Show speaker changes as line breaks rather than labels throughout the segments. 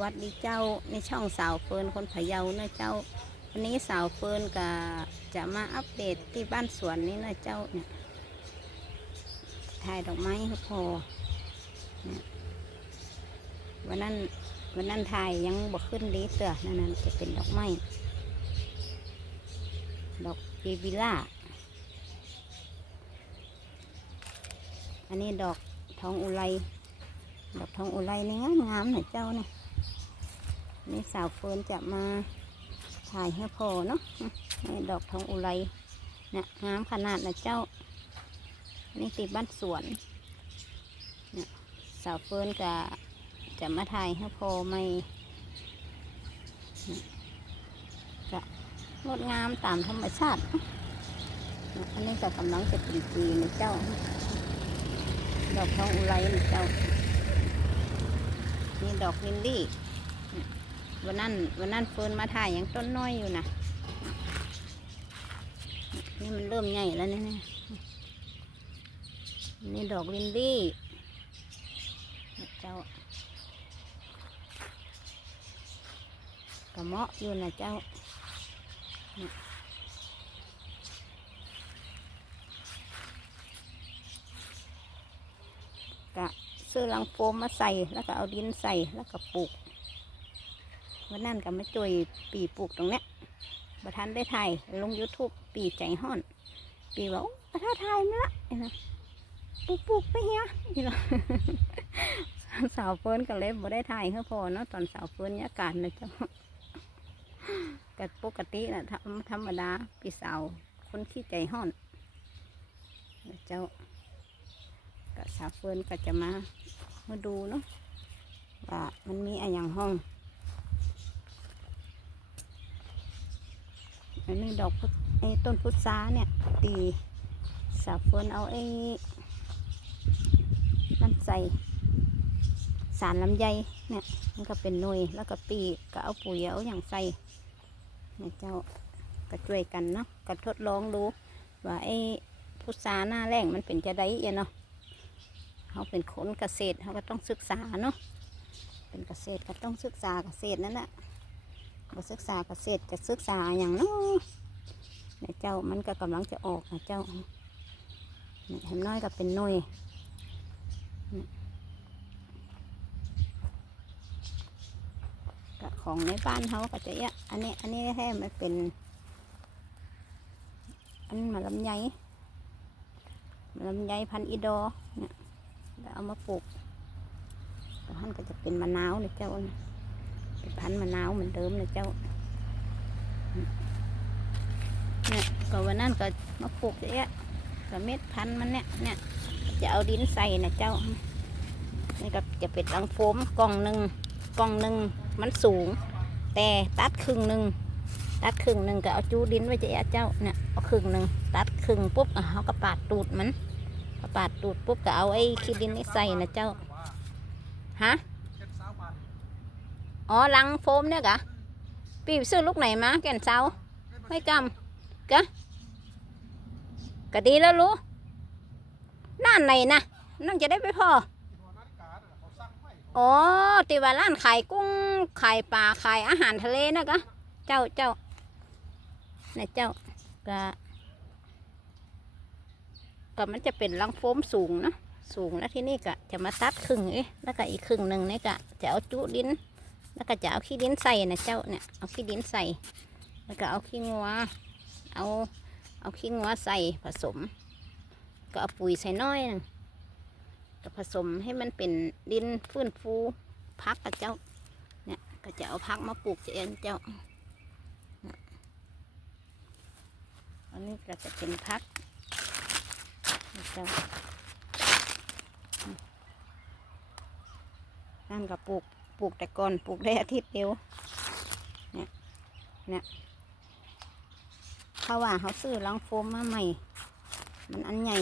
วัสดีเจ้าในช่องสาวเฟิร์นคนพะเยานะเจ้า วันนี้สาวเฟิร์นก็จะมาอัปเดตที่บ้านสวนนี้นะเจ้าเนี่ยถ่ายดอกไม้ให้พอวันนั้นวันนั้นถ่ายยังบกขึ้นดีเสือนั่นนั่นจะเป็นดอกไม้ดอกเจบิล่าอันนี้ดอกทองอุไรดอกทองอุไรนี่งามงามน่อยเจ้าเนี่ย นี่สาวเฟิร์นจะมาถ่ายให้พอเนาะดอกทองอุไรเนี่ยงามขนาดนะเจ้า นี่ติดบ้านสวนเนี่ยสาวเฟิร์นก็จะมาถ่ายให้พอไม่ก็งดงามตามธรรมชาติ อันนี้ก็กำลังจะเป็นปีนะเจ้า ดอกทองอุไรนะเจ้า นี่ดอกลินลี่ วันนั้นวันนั้นเฟิร์นมาถ่ายยังต้นน้อยอยู่นะนี่มันเริ่มใหญ่แล้วนี่นี่นี่ดอกลินลี่เจ้า กระเมาะอยู่นะเจ้ากะซื้อลังโฟมมาใส่แล้วก็เอาดินใส่แล้วก็ปลูก วันนั้นก็มาจ่วยปีปลูกตรงเนี้ยประทันได้ถ่ายลง YouTube ปีใจห้อน ปีบอกประทันถ่ายไม่ละเห็นไหมปลูกปลูกไปเฮียนี่เนาะสาวเฟิร์นก็เลยบ่ได้ถ่ายเขาพอเนาะตอนสาวเฟิร์นยอากาศนะเจ้ากับปกตินะธรรมธรรมดาปีสาวคนขี้ใจห้อน เจ้าก็สาวเฟิร์นก็จะมามาดูเนาะว่ามันมีอะไรอย่างห้อง อันนี้ดอกไอ้ต้นพุทราเนี่ย ตีสาวเฟินเอาไอ้นั่นใส่สารลำไยเนี่ยมันก็เป็นหน่วยแล้วก็ปีก็เอาปุ๋ยเอาอย่างใส่เนี่ยเจ้าก็ช่วยกันเนาะก็ทดลองดูว่าไอ้พุทราหน้าแรงมันเป็นจะได้เอียเนาะเขาเป็นคนเกษตรเขาก็ต้องศึกษาเนาะเป็นเกษตรก็ต้องศึกษาเกษตรนั่นแหละ บศึกษาเกษตรจะศึกษาอย่างนาะเนี่ยเจ้ามันก็กำลังจะออกนะเจ้าเนี่เห็นน้อยก็เป็นหน่วยของในบ้านเขาก็จะเอะอันนี้อันนี้แค่มันเป็น อันมาลำไยลำไยพันอีดอเนี่ยแล้วเอามาปลูกแต่ท่านก็จะเป็นมะนาวเนะเจ้านะ เป็นพันมะนาวเหมือนเดิมนะเจ้าเนี่ยก็วันนั้นก็มาปลูกเยอะกับเม็ดพันมันเนี่ยเนี่ยจะเอาดินใส่นะเจ้านี่ก็จะเป็นรังโฟมกล่องหนึ่งกล่องหนึ่งมันสูง แต่ตัดครึ่งหนึ่งตัดครึ่งหนึ่งก็เอาจูดินไว้จะเอะเจ้าเนี่ยเอาครึ่งหนึ่งตัดครึ่งปุ๊บอะเขาก็ปาดตูดมันปาดตูดปุ๊บก็เอาไอ้ขี้ดินนี่ใส่นะเจ้าฮะ อ๋อลังโฟมเนี่ยกะปีซื้อลูกไหนมาแก่นเซาไม่กำกะก็ดีแล้วรู้นั่นไหนนะนั่นจะได้ไปพออ๋อตีว่าร้านขายกุ้งขายปลาขายอาหารทะเลนะกะเจ้าเจ้าเนี่ยเจ้าก็ก็มันจะเป็นรังโฟมสูงเนาะสูงแล้วที่นี่ก็จะมาตัดครึ่งเอ๊ะแล้วก็อีกครึ่งหนึ่งนี่ก็จะเอาจุดิน แล้วก็จะเอาขี้ดินใส่นะเจ้าเนี่ยเอาขี้ดินใส่ แล้วก็เอาขี้งัว เอาเอาขี้งัวใส่ผสม ก็เอาปุ๋ยใส่น้อยนึงก็ผสมให้มันเป็นดินฟื้นฟูพักกับเจ้า เนี่ยก็จะเอาพักมาปลูกเองเจ้าอันนี้ก็จะเป็นพักเจ้านั่นก็ปลูก ลูกแต่ก่อนปลูกได้อาทิตย์เดียวเนี่ยเนี่ยเขาว่าเขาซื้อลังโฟมมาใหม่ มันอันใหญ่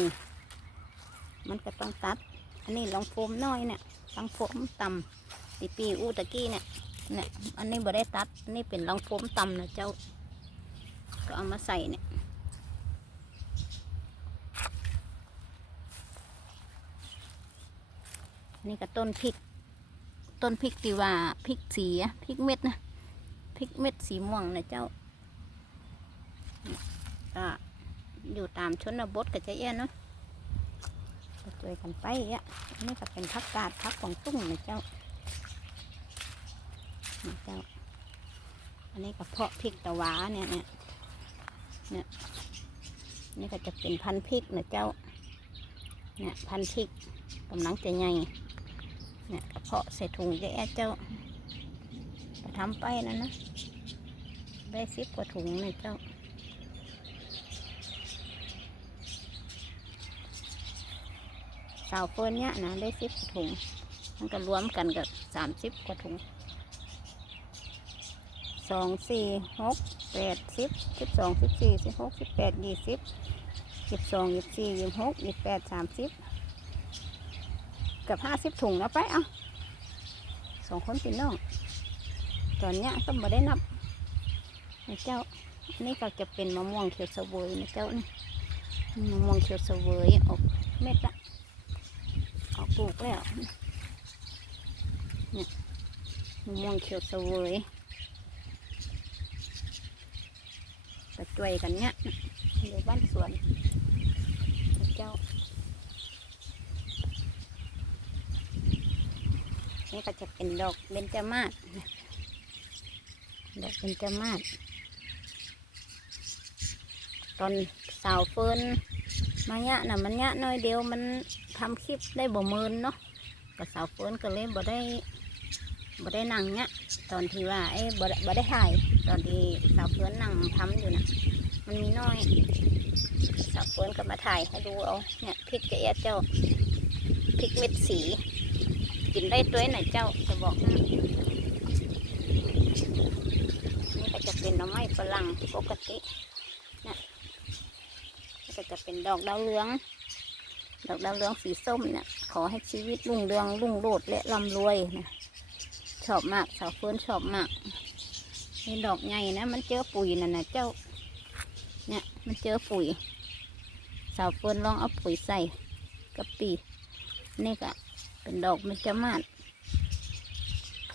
มันก็ต้องตัด อันนี้ลังโฟมน้อยเนี่ยลังโฟมต่ำปีปีอูตะกี้เนี่ยเนี่ยอันนี้บ่ได้ตัด อันนี้เป็นลังโฟมต่ำนะเจ้า ก็เอามาใส่เนี่ยนี่ก็ต้นพริก ต้นพริกตีว่าพริกสีพริกเม็ดนะพริกเม็ดสีม่วงนะเจ้าก็อยู่ตามชนบทก็จะเอี้ยเนาะก็ช่วยกันไปอะอันนี้ก็เป็นพักกาดพักของตุ้งนะเจ้านี่เจ้า อันนี้ก็เพาะพริกตะวาเนี่ยเนี่ยเนี่ยนี่ก็จะเป็นพันพริกนะเจ้า เนี่ยพันพริกกำลังจะใหญ่ เนี่ยกระเพาะใส่ถุงจะแอเจ้าทำไปนะนะ ได้สิบกว่าถุงนะเจ้าสาวเฟินเนี่ยนะได้สิบกว่าถุง มันก็รวมกันกับสามสิบกว่าถุงสองสี่หกแปดสิบสิบสองสิบสี่สิบหกสิบแปดยี่สิบสิบสองยี่สิบสี่ยี่สิบหกยี่สิบแปดสามสิบ เกับห้าสิบถุงแล้วไปเอาสองคนพี่น้องตอนเนี้ยก็ไม่ได้นับนะเจ้า นี่ก็จะเป็นมะม่วงเขียวเสวยนะเจ้านี่มะม่วงเขียวเสวยออกเม็ดละออกปลูกแล้วเนี่ยมะม่วงเขียวเสวยก็ช่วยกันเนี่ยอยู่บ้านสวนนะเจ้า นี่ก็จะเป็นดอกเบญจมาศดอกเบญจมาศตอนสาวเฟินมาเนี้ยน่ะมันเนี้ยน้อยเดียวมันทำคลิปได้บ่มินเนาะก็สาวเฟินก็เลยบ่ได้บ่ได้นั่งเนี้ยตอนที่ว่าไอ้บ่ได้บ่ได้ถ่ายตอนที่สาวเฟินนั่งทำอยู่นะมันมีน้อยสาวเฟินก็มาถ่ายให้ดูเอาเนี่ยพริกจะเอียดเจ้าพริกเม็ดสี กินได้ตัวไหนเจ้าจะบอกนะนี่ก็จะเป็นหน้ำไม้ฝรั่งปกตินะก็จะเป็นดอกดาวเรือง ดอกดาวเรืองสีส้มเนี่ยขอให้ชีวิตรุ่งเรืองรุ่งโรจน์และร่ำรวยนะชอบมากสาวเฟิร์นชอบมากนี่ดอกใหญ่นะ มันเจอปุ๋ยนั่นนะเจ้า เนี่ยมันเจอปุ๋ย สาวเฟิร์นลองเอาปุ๋ยใส่กะปีนี่ก็ เป็นดอกมันจะมาด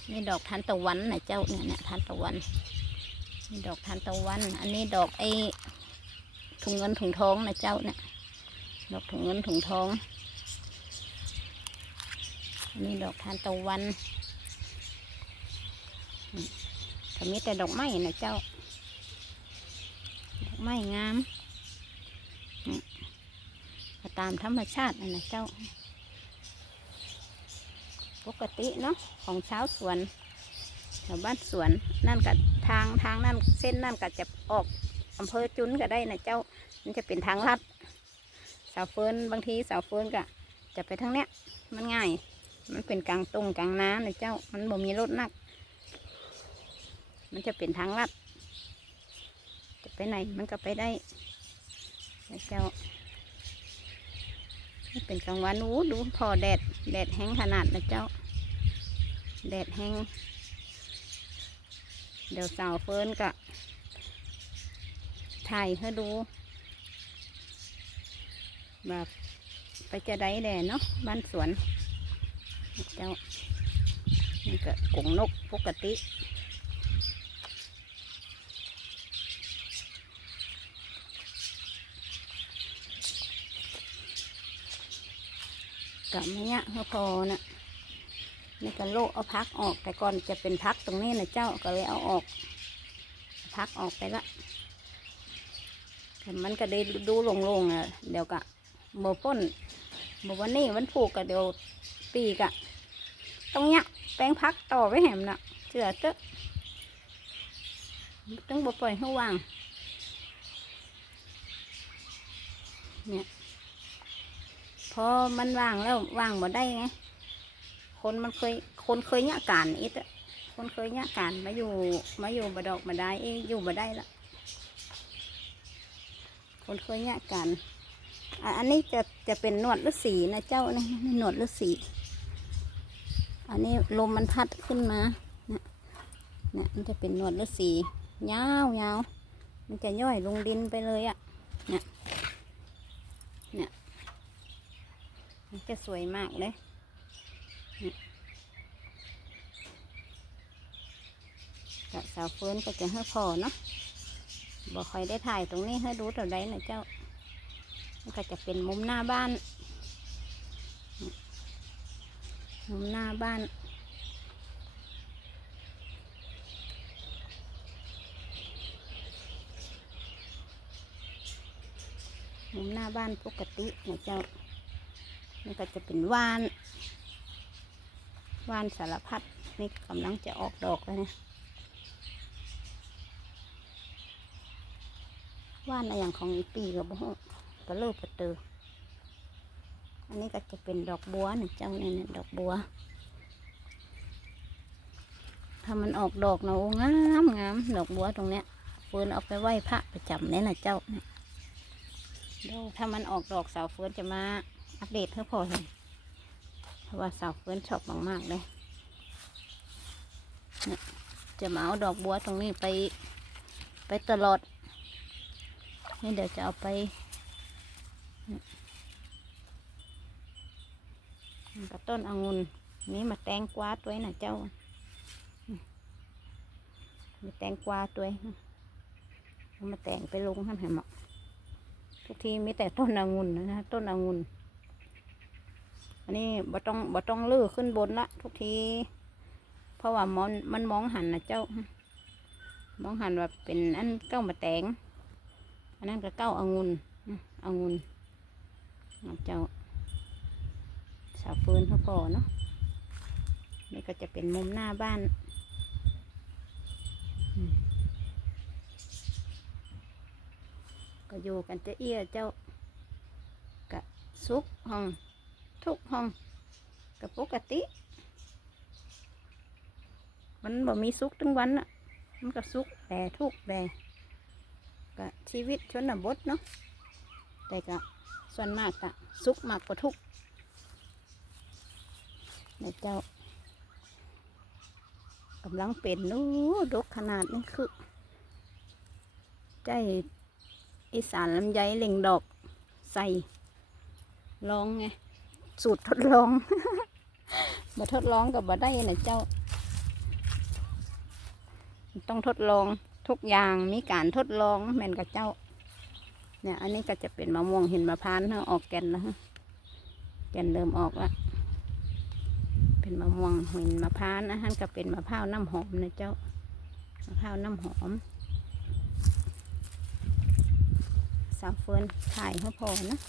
นี่ดอกทานตะวันนะเจ้าเนี่ยเนี่ยทานตะวันนี่ดอกทานตะวัน อันนี้ดอกไอ้ถุงเงินถุงทองนะเจ้าเนี่ยดอกถุงเงินถุงทองอันนี้ดอกทานตะวันอืมก็มีแต่ดอกไม้นะเจ้า ดอกไม้งาม ตามธรรมชาตินะนะเจ้า ปกติเนาะของชาวสวนแถวบ้านสวนนั่นกับทางทางนั่นเส้นนั่นก็จะออกอำเภอจุนก็ได้นะเจ้า มันจะเป็นทางลัดสาวเฟิร์นบางทีสาวเฟิร์นก็จะไปทางเนี้ย มันง่าย มันเป็นกลางตรงกลางน้ำนะเจ้า มันบ่มีรถนัก มันจะเป็นทางลัด จะไปไหนมันก็ไปได้นะเจ้า เป็นกลางวันอู้ดูพอแดด แดดแห้งขนาดนะเจ้า แดดแห้ง เดี๋ยวสาวเฟิร์นก็ถ่ายให้ดูแบบไปจะได้แดดเนาะบ้านสวน เจ้านี่ก็กงนกปกติ กับไม่เนี้ยก็พอนะนี่ก็โลกเอาพักออกแต่ก่อนจะเป็นพักตรงนี้นะเจ้าก็เลยเอาออก พักออกไปละแต่มันก็ได้ดูลงๆอะเดี๋ยวก็โบพ่นโบวันนี้วันผูกก็เดี๋ยวปีกอะตรงเนี้ยแปลงพักต่อไว้แหมนะเสือเตอะต้องบปล่อยให้ว่างเนี่ย พอมันว่างแล้วว่างบ่ได้ไง คนมันเคย คนเคยเนี่ยการอิดคนเคยเนี่ยการมาอยู่ มาอยู่บดอกมาได้เองอยู่บ่ได้ละคนเคยเนี่ยการอันนี้จะจะเป็นหนวดฤาษีนะเจ้านี่นี่หนวดฤาษีอันนี้ลมมันพัดขึ้นมาเนี่ยเนี่ยมันจะเป็นหนวดฤาษียาวยาวมันจะย่อยลงดินไปเลยอะเนี่ยเนี่ย มัน จะสวยมากเลยนี่ก็สาวเฟิร์นก็จะให้พอเนาะบ่ค่อยได้ถ่ายตรงนี้ให้ดูเท่าใดนะเจ้าก็จะเป็นมุมหน้าบ้าน มุมหน้าบ้านมุมหน้าบ้านปกตินะเจ้า นี่ก็จะเป็นว่านว่านสารพัดนี่กำลังจะออกดอกแล้วนะว่านอะไรอย่างของอีปีกับบ่ฮู้ก็เลิกระเตออันนี้ก็จะเป็นดอกบัวนะเจ้าเนี่ยนะดอกบัว ถ้ามันออกดอกนะโอ้งามงามดอกบัวตรงเนี้ยเฟิร์นเอาไปไหว้พระประจำเนี่ยนะเจ้าเนี่ยดี๋ยวถ้ามันออกดอกสาวเฟิร์นจะมา อัปเดตให้พอเห็นเพราะว่าสาวเฟิร์นชอบมากๆเลยจะมาเอาดอกบัวตรงนี้ไป ไปตลอด นี่เดี๋ยวจะเอาไปกับต้นองุ่นนี่มาแตงกวาตัวนะเจ้ามีแตงกวาตัวมาแต่งไปลงให้เห็นหมอทุกทีมีแต่ต้นองุ่นนะ ต้นองุ่น อันนี้บ่ต้องบ่ต้องลื้อขึ้นบนละทุกที เพราะว่ามันมันมองหันนะเจ้า มองหันว่าเป็นอันเก้ามาแตงอันนั้นก็เก้าองุ่นนะองุ่นเจ้าสาวเฟิร์นเขาพอเนาะนี่ก็จะเป็นมุมหน้าบ้านก็อยู่กันจะเอี้ยเจ้า กะซุกห้อง ทุกห้องกับปกติ มันบ่มีซุกทั้งวันอะมันก็ซุกแต่ทุกแต่ก็ชีวิตชนบทเนาะแต่ก็ส่วนมากก็ซุกมากกว่าทุกข์นเจ้ากำลังเป็นนู้ดกขนาดนี้คือใจอีสานลำไยเล่งดอกใส่ลองไง สูตรทดลองมาทดลองกับบ่ได้นะเจ้า ต้องทดลองทุกอย่างมีการทดลองแม่นกับเจ้า เนี่ย อันนี้ก็จะเป็นมะม่วงเห็นมะพร้าวนะออกแก่นแล้วแก่นเริ่มออกแล้วเป็นมะม่วงเห็นมะพร้าวนะฮะก็เป็นมะพร้าวน้ำหอมนะเจ้ามะพร้าวน้ำหอมสาวเฟิร์นถ่ายเขาพอนะ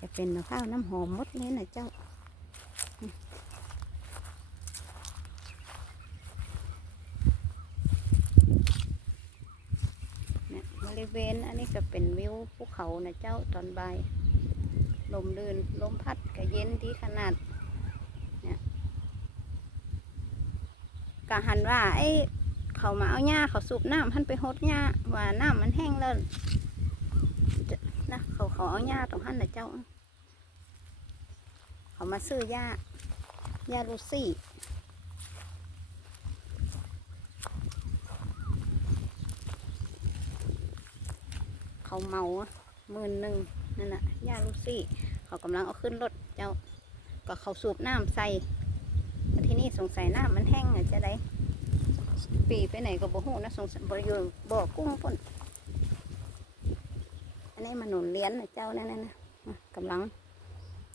จะเป็นมะพร้าวน้ำหอมมดเลยนะเจ้าเนี่ยบริเวณอันนี้ก็เป็นวิวภูเขานะเจ้าตอนบ่ายลมลื่นลมพัดก็เย็นดีขนาดเนี่ยกะหันว่าไอ้เขามาเอาหญ้าเขาสูบน้ำท่านไปหดหญ้าว่าน้ำมันแห้งแล้ว เขาเอาหญ้าตรงท่นนะเจ้า เขามาซื้อหญ้าหญ้าลูซี่เขาเมาอะหมื่นหนึ่งนั่นแหละหญ้าลูซี่ เขากำลังเอาขึ้นรถเจ้า ก็เขาสูบน้ำใส่ที่นี่สงสัยน้ำมันแห้งอะจะได้ปีไปไหนก็บ่ฮู้นะสงสัยบ่อยู่บ่อกุ้งพุ่น นนี้มันหนุนเลี้ยนนะเจ้านั่นน่ะนะกำลัง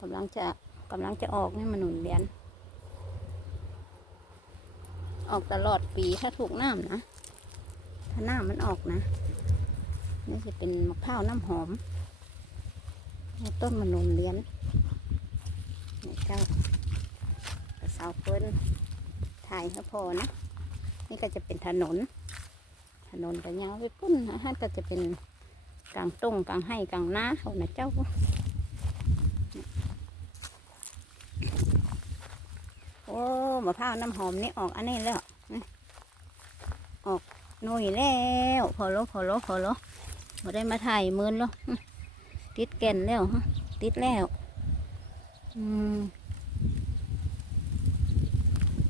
กำลังจะกำลังจะออกนี่มันหนุนเลี้ยน ออกตลอดปีถ้าถูกน้ำนะ ถ้าน้ำมันออกนะนี่จะเป็นมะพร้าวน้ำหอมต้นมันหนุนเลี้ยนนี่เจ้าสาวเฟิร์นถ่ายเขาพอนะ นี่ก็จะเป็นถนน ถนนก็ยาวไปปุ้นนะฮะก็จะเป็น กลางตรงกลางให้กลางน้าเขานะเจ้าโอ้มะพร้าวน้ำหอมนี่ออกอันนี้แล้วออกหน่ยแล้วพอแล้วพอแล้วพอแล้วมาได้มาถ่ายมือนแล้วติดแก่นแล้วฮะติดแล้วอืม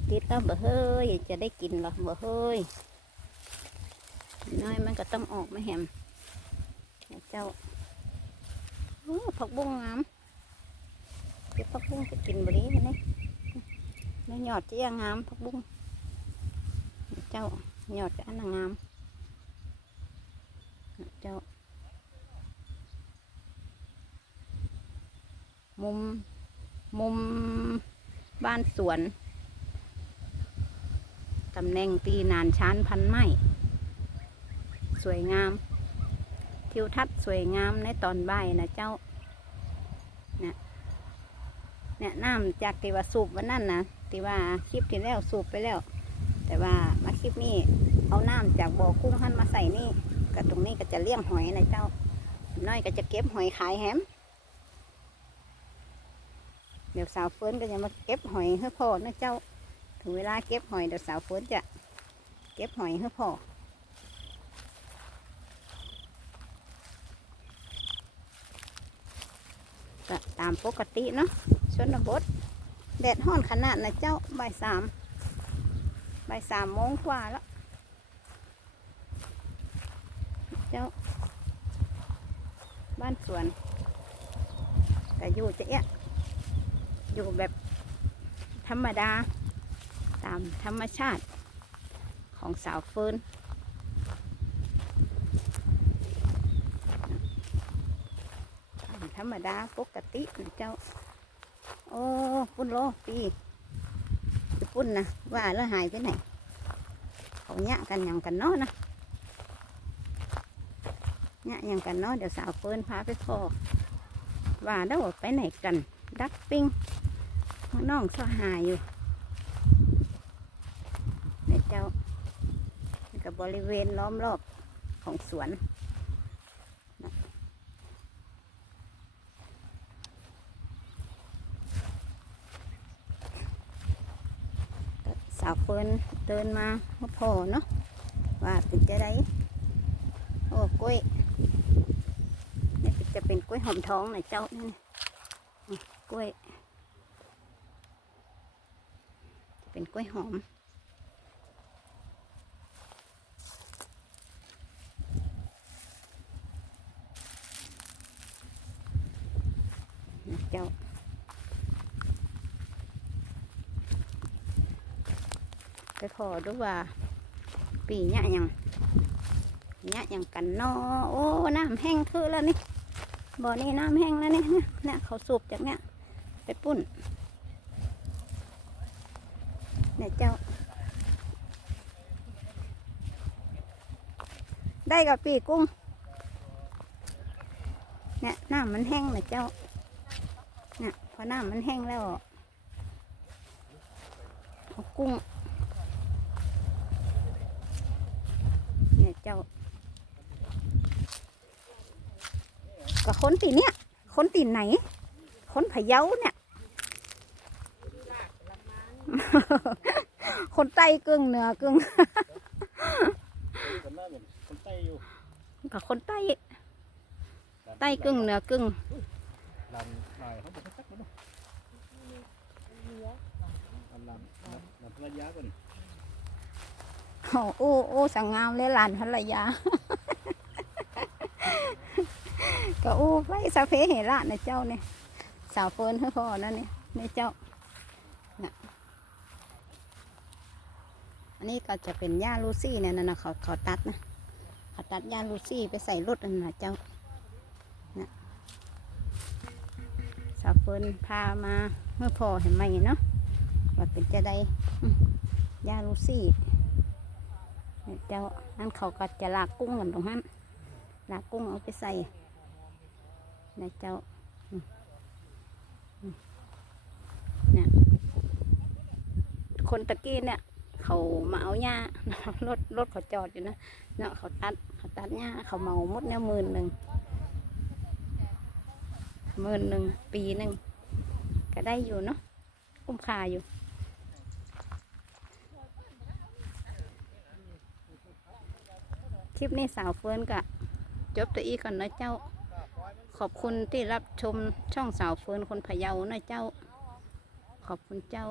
ติดแล้วบ่เฮ้ยจะได้กินหรอบ่เฮ้ยน้อยมันก็ต้องออกมาแหม เจ้าผักบุ้งงามเก็บผักบุ้งไปกินบริเวณนี้แล้วหยอดจะยังงามพักบุ้งเจ้าหยอดจะอันนางงามเจ้ามุมมุมบ้านสวนตำแหน่งตีนานชานพันไม้สวยงาม ทิวทัศน์สวยงามในตอนบ่ายนะเจ้าเนี่ยเนี่ยน้ำจากที่ว่าสูบวันนั้นนะที่ว่าคลิปที่แล้วสูบไปแล้ว แต่ว่ามาคลิปนี้เอาน้ำจากบ่อกุ้งหันมาใส่นี่ก็ตรงนี้ก็จะเลี้ยงหอยนะเจ้า น้อยก็จะเก็บหอยขายแฮมเดี๋ยวสาวเฟิร์นก็จะมาเก็บหอยให้พ่อนะเจ้า ถึงเวลาเก็บหอยเดี๋ยวสาวเฟิร์นจะเก็บหอยให้พ่อ ก็ตามปกติเนาะชนบท แดดห้อนขนาดนะเจ้าบ่ายสามบ่ายสามโมงกว่าแล้ว เจ้า บ้านสวนแต่อยู่จะเอะอยู่แบบธรรมดา ตามธรรมชาติของสาวเฟิร์น ธรรมดาปกตินะเจ้า โอ้ปุ่นโลปีปุ่นนะว่าแล้วหายไปไหนเขาเนี้ยกันอย่างกันเนาะนะเนี้ยอย่างกันเนาะเดี๋ยวสาวเฟินพาไปพอว่าแล้วไปไหนกัน ดักปิ้งน้องสหายอยู่เนี่ยเจ้ากับบริเวณล้อมรอบของสวน ก็สาวเฟิร์ นเดินมาพอเนาะว่าเป็นจะได้โอ้กล้วยนี่จะเป็นกล้วยหอมท้องนะเจ้านี่นะนี่กล้วย จะเป็นกล้วยหอมนะเจ้า ไปขอดูว่า ปีเนี้ยยังเนี้ยยังกันนอโอ้น้ำแห้งคือแล้วนี่บ่อนี้น้ำแห้งแล้วนี่เนี่ยเนี่เขาสูบจากเนี้ยไปปุ่นเนี่ยเจ้า ได้กับปีกุ้งเนี่ยน้ำมันแห้งเลยเจ้าเนี่ยพอน้ำมันแห้งแล้วกุ้ง เนี่ยเจ้า ก็คนตีเนี่ยคนตีไหน คนพะเยาเนี่ย คนใต้กึ่งเหนือกึ่งกับคนใต้ใต้กึ่งเหนือกึ่ง
ลำลำลำรรยาก่อน
โอ้โอ้สังงามเลยหลานภรรยา ก็โอ้ไว้สะเพเหระนะเจ้าเนี่ยสาวเฟินเฮ้อพ่อนั่นเนี่ยในเจ้านะอันนี้ก็จะเป็นหญ้าลูซี่เนี่ยนะนะเขาเขาตัดนะเขาตัดหญ้าลูซี่ไปใส่รถอันนะเจ้าน่ะสาวเฟินพามาเมื่อพอเห็นไหมเนาะว่าเป็นจะได้หญ้าลูซี่ เจ้านั่นเขาก็จะลากกุ้งกันตรงนั้นลากกุ้งเอาไปใส่เนี่ยเจ้าเนี่ยคนตะกี้เนี่ย เขามาเอาหญ้ารถรถเขาจอดอยู่นะเนาะเขาตัดเขาตัดหญ้าเขาเมาหมดเนี่ยหมื่นหนึ่งหมื่นหนึ่งปีหนึ่งก็ได้อยู่เนาะคุ้มค่าอยู่ คลิปนี้สาวเฟิร์นกะจบตัวอีก่อนนะเจ้า ขอบคุณที่รับชมช่องสาวเฟิร์นคนพะเยานะเจ้า ขอบคุณเจ้า